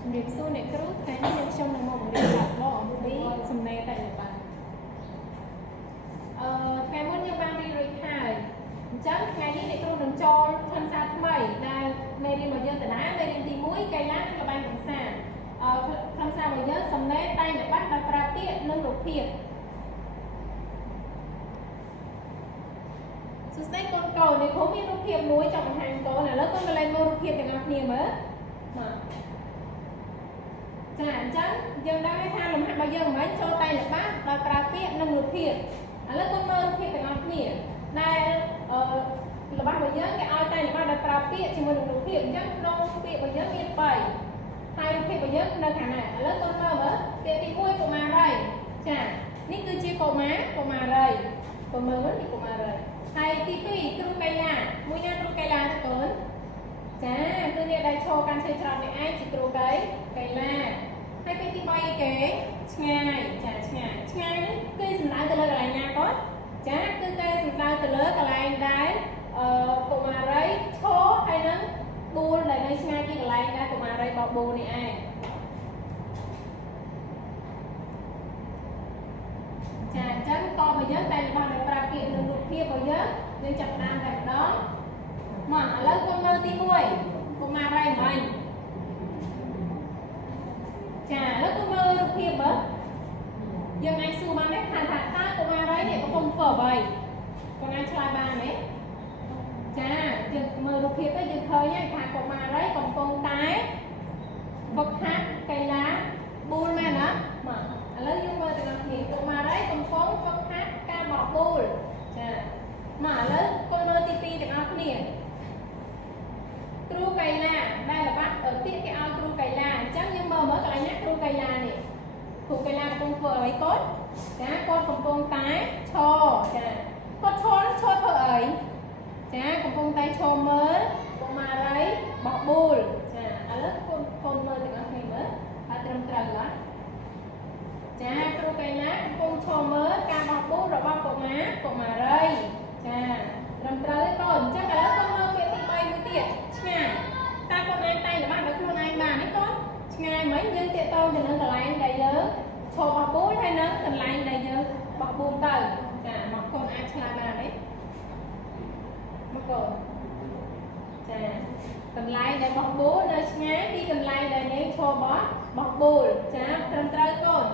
ជំរាបសួរអ្នកគ្រូថ្ងៃនេះខ្ញុំនឹងមកបង្រៀនabout law អំពីសំណេរតែល្បិនថ្ងៃមុនយើងបានរៀនរួចហើយអញ្ចឹងថ្ងៃនេះអ្នកគ្រូនឹងចូលខ្លឹមសារថ្មីដែលមេរៀនរបស់យើងដដែលមេរៀនទី1កីឡានិងល្បែងកម្សាន្តខ្លឹមសាររបស់យើងសំណេរតែល្បិនដោយប្រើពាក្យនិងរូបភាពសួស្តីកូនៗអ្នកគ្រូមានរូបភាពមួយចង់បង្ហាញកូនឥឡូវកូនក៏លេងមើលរូបភាពទាំងអស់គ្នាមើលបាទចាអញ្ចឹងយើងដឹងថាលំហាត់របស់យើងមិនចូលតែល្បាតដោយប្រើពាក្យនិងរូបភាពឥឡូវកូនមើលរូបភាពទាំងអស់គ្នាដែលល្បាតរបស់យើងគេឲ្យតែល្បាតដោយប្រើពាក្យជាមួយនឹងរូបភាពអញ្ចឹងក្នុងពាក្យរបស់យើងមាន3ហើយរូបភាពរបស់យើងនៅខាងណាឥឡូវកូនមើលពាក្យទី1កុមារីចានេះគឺជាកុមារីកូនមើលនេះកុមារីហើយទី2គ្រូកីឡាមួយណាគ្រូកីឡាទៅកូនចាគឺអ្នកដែលឈរកាន់ឈើច្រត់នេះឯងជាគ្រូកីឡាហើយពេលទី3គេឆ្ងាយចាឆ្ងាយនេះគឺសំដៅទៅលើកន្លែងណាកូនចាគឺគេសំដៅទៅលើកន្លែងដែលកុមារីឈរហើយនឹងបួលដែលនៅឆ្ងាយពីកន្លែងដែលកុមារីបបួលនេះឯងចាអញ្ចឹងតបមកយើងតែរបស់ដែលប្រើពាក្យនិងរូបភាពរបស់យើងចាប់តាមតែម្ដងមកឥឡូវកូនមើលទី1កុមារីមិញចាឥឡូវកូនមើលរូបភាពមើលយើងអាចសួរបានទេថាតើកុមារីនេះកំពុងធ្វើអ្វីកូនអាចឆ្លើយបានទេចាយើងមើលរូបភាពទៅយើងឃើញថាកុមារីកំពុងតែហ្វឹកហាត់កីឡាបួលមែនណាមកឥឡូវយើងមើលទាំងអស់គ្នាកុមារីកំពុងហ្វឹកហាត់ការបោះបួលចាមកឥឡូវកូនមើលទី2ទាំងអស់គ្នាគ្រូកីឡាដែលល្បាត់ពាក្យគេឲ្យគ្រូកីឡាអញ្ចឹងយើងមើលកន្លែងណាគ្រូកីឡានេះគ្រូកីឡាកំពុងធ្វើអ្វីកូនចាគាត់កំពុងតែឈរចាគាត់ឈរធ្វើអីចាកំពុងតែឈរមើលកុមារីបោះបួលចាឥឡូវកូនមើលទាំងអស់គ្នាមើលហើយត្រឹមត្រូវអត់ចាគ្រូកីឡាកំពុងឈរមើលការបោះបួលរបស់កុមារីចាត្រឹមត្រូវទេកូនអញ្ចឹងឥឡូវកូនមើលពាក្យទី3មួយទៀតឆ្ងាយតើកូនអាចតែល្បាតដោយខ្លួនឯងបានទេកូនឆ្ងាយមិនយើងទាក់ទងទៅនឹងកន្លែងដែលយើងឈរបោះបួលហើយនឹងកន្លែងដែលយើងបោះបួលទៅចាមកកូនអាចឆ្លើយបានទេមកកូនចាកន្លែងដែលបោះបួលនៅឆ្ងាយពីកន្លែងដែលយើងឈរបោះបួលចាត្រឹមត្រូវកូន